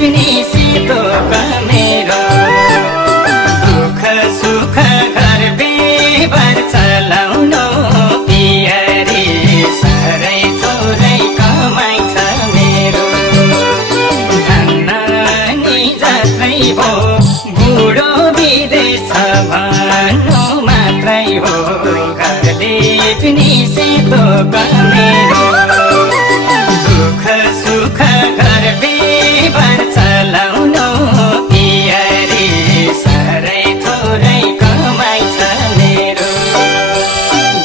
पनि सेतो मेरो दुःख सुख घर बेबर चलाउनु पियरी साह्रै थोरै कमाइ छ मेरो धन्न नि जत्रै भो बुढो विदेश भन्नु मात्रै हो घरले पनि सेतो मेरो दुःख सुख घर बेबर चलाउनु पियरी साह्रै थोरै कमाइ छ मेरो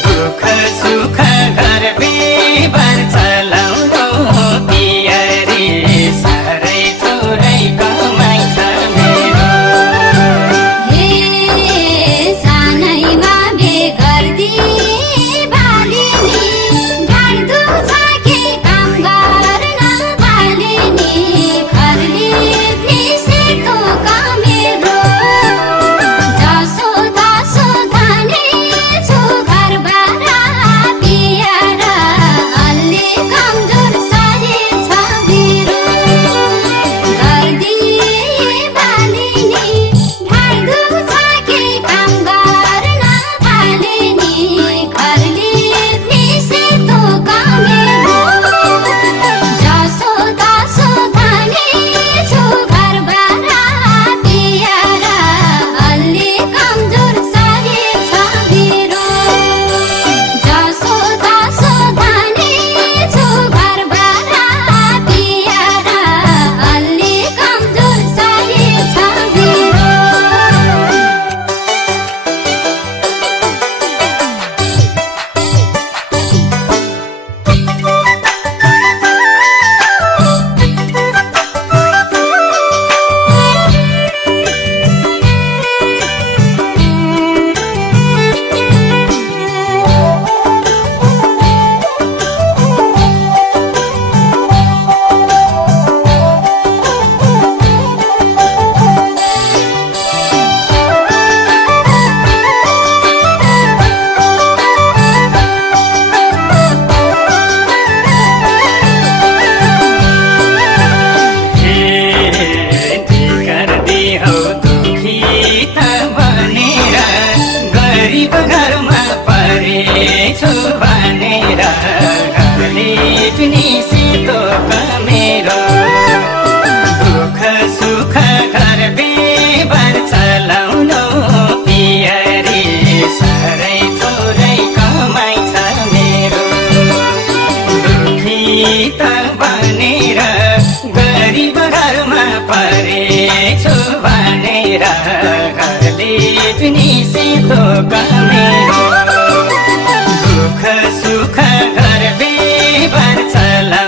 दुःख सुख घर बेबर चलाउनु पियरी साह्रै थोरै कमाइ छ मेरो हे सानैमा बेगर्दी गरीब घरमा परेछु भनेर घरले पनि सेतो मेरो दुःख सुख घर बेबर चला